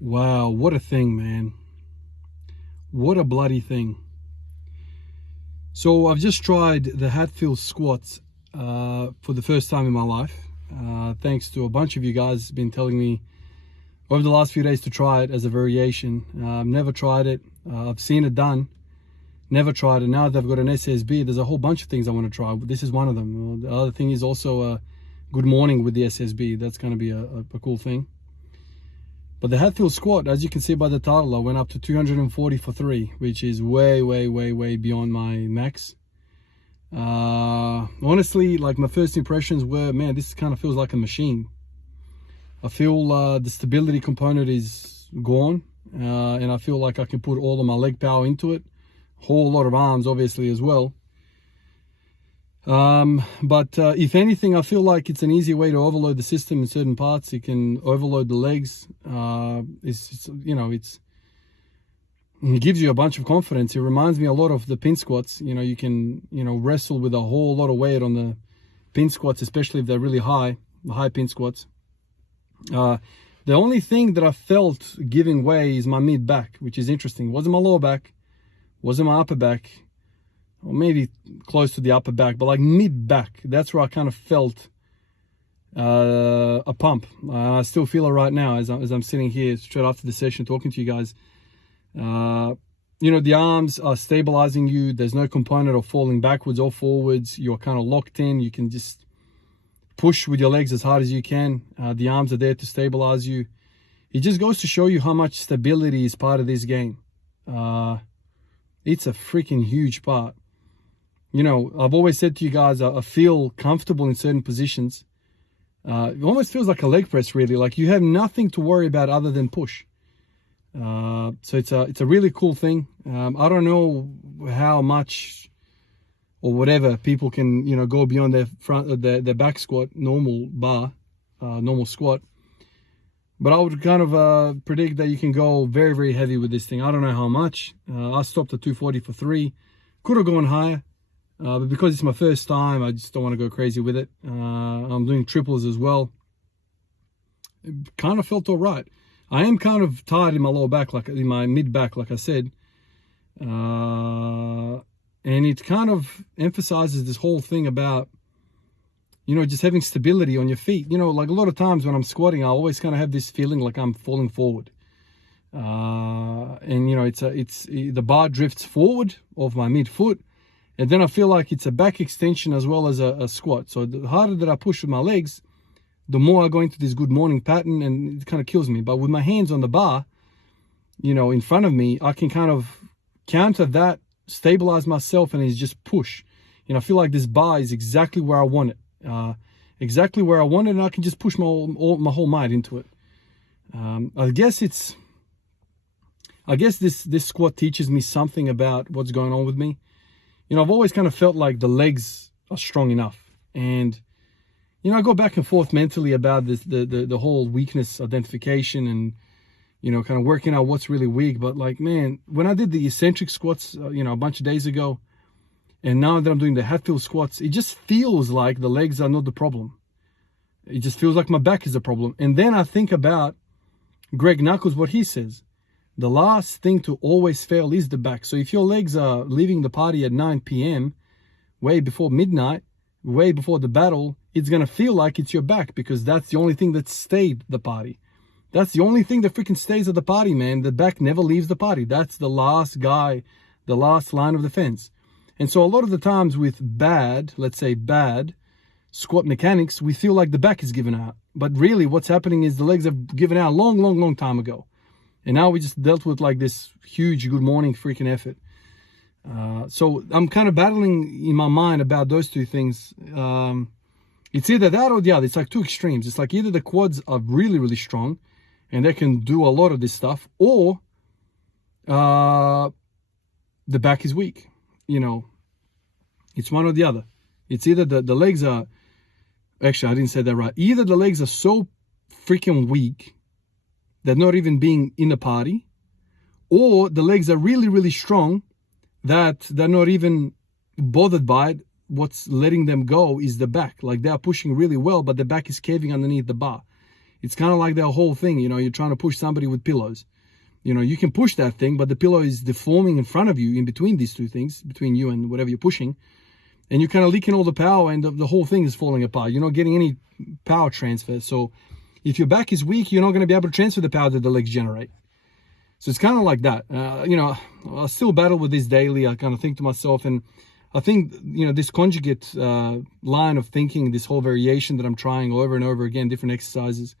Wow, what a thing, man. What a bloody thing. So I've just tried the Hatfield Squats for the first time in my life. Thanks to a bunch of you guys been telling me over the last few days to try it as a variation. I've never tried it. I've seen it done. Never tried it. Now that I've got an SSB, there's a whole bunch of things I want to try. This is one of them. The other thing is also a good morning with the SSB. That's going to be a cool thing. But the Hatfield squat, as you can see by the title, I went up to 240 for 3, which is way beyond my max. Honestly, like my first impressions were, man, this kind of feels like a machine. I feel the stability component is gone, and I feel like I can put all of my leg power into it. Whole lot of arms, obviously, as well. But if anything, I feel like it's an easy way to overload the system in certain parts. You can overload the legs. It gives you a bunch of confidence. It reminds me a lot of the pin squats. You can wrestle with a whole lot of weight on the pin squats, especially if they're really high, the high pin squats. The only thing that I felt giving way is my mid back, which is interesting. It wasn't my lower back, wasn't my upper back, or maybe close to the upper back, but like mid back, that's where I kind of felt a pump. I still feel it right now as I'm sitting here straight after the session talking to you guys. The arms are stabilizing you. There's no component of falling backwards or forwards. You're kind of locked in. You can just push with your legs as hard as you can. The arms are there to stabilize you. It just goes to show you how much stability is part of this game. It's a freaking huge part. I've always said to you guys, I feel comfortable in certain positions. It almost feels like a leg press, really. Like you have nothing to worry about other than push. So it's a really cool thing. I don't know how much or whatever people can, go beyond their back squat, normal bar, normal squat. But I would kind of predict that you can go very heavy with this thing. I don't know how much. I stopped at 240 for 3. Could have gone higher. But because it's my first time, I just don't want to go crazy with it. I'm doing triples as well. It kind of felt all right. I am kind of tired in my lower back, like in my mid back, like I said. And it kind of emphasizes this whole thing about, just having stability on your feet. Like a lot of times when I'm squatting, I always kind of have this feeling like I'm falling forward. It's the bar drifts forward of my mid foot. And then I feel like it's a back extension as well as a squat. So the harder that I push with my legs, the more I go into this good morning pattern, and it kind of kills me. But with my hands on the bar, in front of me, I can kind of counter that, stabilize myself, and it's just push. I feel like this bar is exactly where I want it. Exactly where I want it, and I can just push my whole might into it. I guess this squat teaches me something about what's going on with me. I've always kind of felt like the legs are strong enough. And, I go back and forth mentally about this, the whole weakness identification and, kind of working out what's really weak. But like, man, when I did the eccentric squats, a bunch of days ago, and now that I'm doing the Hatfield squats, it just feels like the legs are not the problem. It just feels like my back is the problem. And then I think about Greg Knuckles, what he says. The last thing to always fail is the back. So if your legs are leaving the party at 9 p.m., way before midnight, way before the battle, it's going to feel like it's your back, because that's the only thing that stayed the party. That's the only thing that freaking stays at the party, man. The back never leaves the party. That's the last guy, the last line of defense. And so a lot of the times with let's say bad squat mechanics, we feel like the back is given out. But really what's happening is the legs have given out a long time ago. And now we just dealt with like this huge good morning freaking effort. So I'm kind of battling in my mind about those two things. It's either that or the other. It's like two extremes. It's like either the quads are really strong and they can do a lot of this stuff, or the back is weak. It's one or the other. It's either the legs are, actually I didn't say that right. Either the legs are so freaking weak, they're not even being in the party, or the legs are really strong that they're not even bothered by it. What's letting them go is the back. Like they are pushing really well, but the back is caving underneath the bar. It's kind of like that whole thing, you know, you're trying to push somebody with pillows. You know, you can push that thing, but the pillow is deforming in front of you, in between these two things, between you and whatever you're pushing. And you're kind of leaking all the power, and the whole thing is falling apart. You're not getting any power transfer. So if your back is weak, you're not going to be able to transfer the power that the legs generate. So it's kind of like that. You know, I still battle with this daily. I kind of think to myself, and I think, you know, this conjugate line of thinking, this whole variation that I'm trying over and over again, different exercises,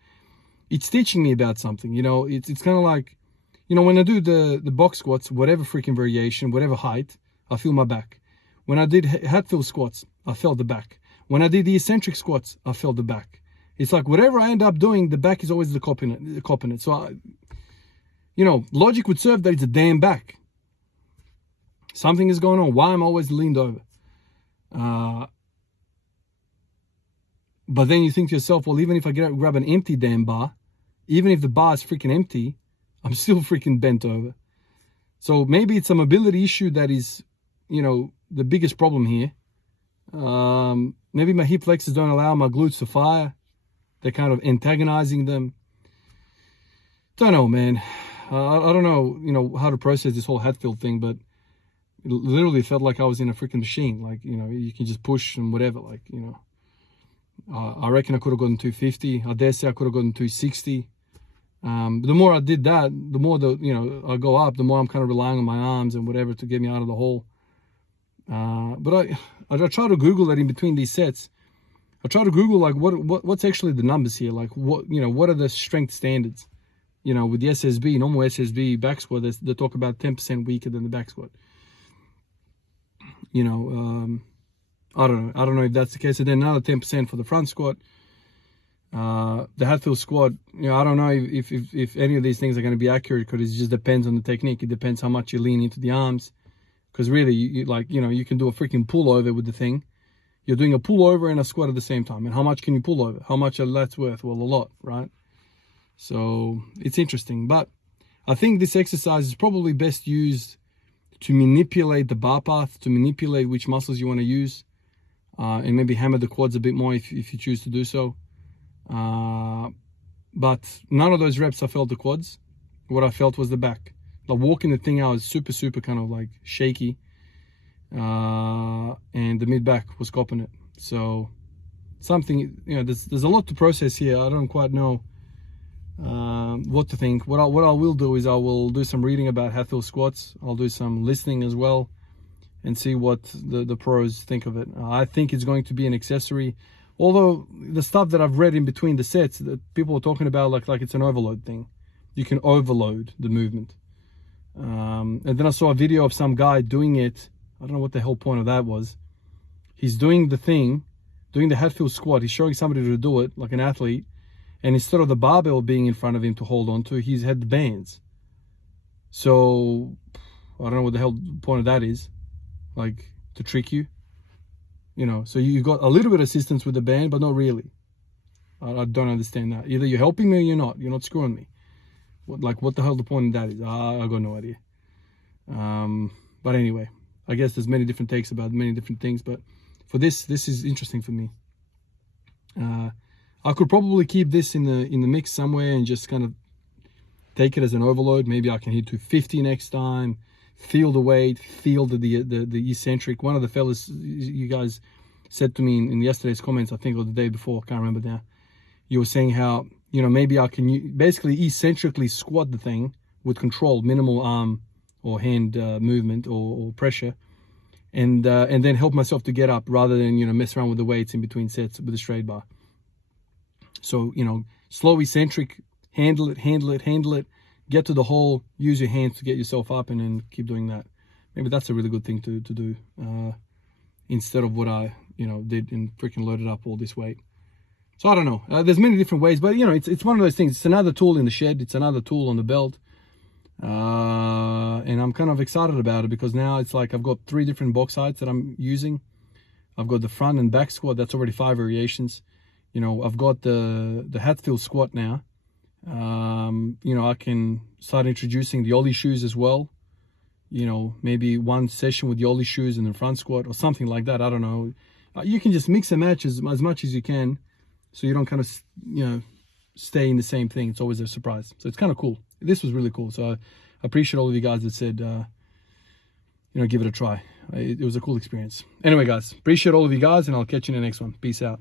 it's teaching me about something. You know, it's kind of like, you know, when I do the box squats, whatever freaking variation, whatever height, I feel my back. When I did Hatfield squats, I felt the back. When I did the eccentric squats, I felt the back. It's like whatever I end up doing, the back is always the cop in it. So, you know, logic would serve that it's a damn back. Something is going on. Why I'm always leaned over? But then you think to yourself, well, even if I grab an empty damn bar, even if the bar is freaking empty, I'm still freaking bent over. So maybe it's a mobility issue that is, you know, the biggest problem here. Maybe my hip flexors don't allow my glutes to fire. They're kind of antagonizing them. Don't know, man. I don't know, you know, how to process this whole Hatfield thing, but it literally felt like I was in a freaking machine. Like, you know, you can just push and whatever. Like, you know, I reckon I could have gotten 250. I dare say I could have gotten 260. The more I did that, the more you know, I go up, the more I'm kind of relying on my arms and whatever to get me out of the hole. But I try to Google it in between these sets. I try to Google like what's actually the numbers here, like what are the strength standards, you know, with the SSB, normal SSB back squat. They talk about 10% weaker than the back squat. You know, I don't know if that's the case. And then another 10% for the front squat. The Hatfield squat, you know, I don't know if any of these things are going to be accurate, because it just depends on the technique. It depends how much you lean into the arms, because really, you can do a freaking pull over with the thing. You're doing a pull over and a squat at the same time. And how much can you pull over? How much are that's worth? Well, a lot, right? So it's interesting. But I think this exercise is probably best used to manipulate the bar path, to manipulate which muscles you want to use, and maybe hammer the quads a bit more if you choose to do so. But none of those reps I felt the quads. What I felt was the back. Like walking the thing out was super kind of like shaky, and the mid back was copping it. So something, you know, there's a lot to process here. I don't quite know what to think. What I will do is I will do some reading about Hatfield squats. I'll do some listening as well, and see what the pros think of it. I think it's going to be an accessory. Although the stuff that I've read in between the sets, that people are talking about like it's an overload thing. You can overload the movement. And then I saw a video of some guy doing it. I don't know what the hell point of that was. He's doing the thing, doing the Hatfield squat. He's showing somebody to do it, like an athlete. And instead of the barbell being in front of him to hold on to, he's had the bands. So I don't know what the hell point of that is. Like, to trick you. You know, so you got a little bit of assistance with the band, but not really. I don't understand that. Either you're helping me or you're not. You're not screwing me. What the hell the point of that is? I got no idea. But anyway, I guess there's many different takes about many different things. But for this is interesting for me. I could probably keep this in the mix somewhere and just kind of take it as an overload. Maybe I can hit 250 next time. Feel the weight, feel the eccentric. One of the fellas, you guys said to me in yesterday's comments, I think, or the day before, I can't remember now. You were saying how, you know, maybe I can basically eccentrically squat the thing with control, minimal arm or hand movement or pressure, and then help myself to get up rather than, you know, mess around with the weights in between sets with a straight bar. So, you know, slow eccentric, handle it. Get to the hole, use your hands to get yourself up, and then keep doing that. Maybe that's a really good thing to do, instead of what I, you know, did and freaking loaded up all this weight. So I don't know. There's many different ways, but, you know, it's one of those things. It's another tool in the shed. It's another tool on the belt. And I'm kind of excited about it, because now it's like I've got 3 different box heights that I'm using. I've got the front and back squat. That's already 5 variations. You know, I've got the Hatfield squat now. You know, I can start introducing the ollie shoes as well. You know, maybe one session with the ollie shoes and the front squat or something like that. I don't know. You can just mix and match as much as you can, so you don't kind of, you know, stay in the same thing. It's always a surprise. So it's kind of cool. This was really cool. So I appreciate all of you guys that said, you know, give it a try. It was a cool experience. Anyway, guys, appreciate all of you guys, and I'll catch you in the next one. Peace out.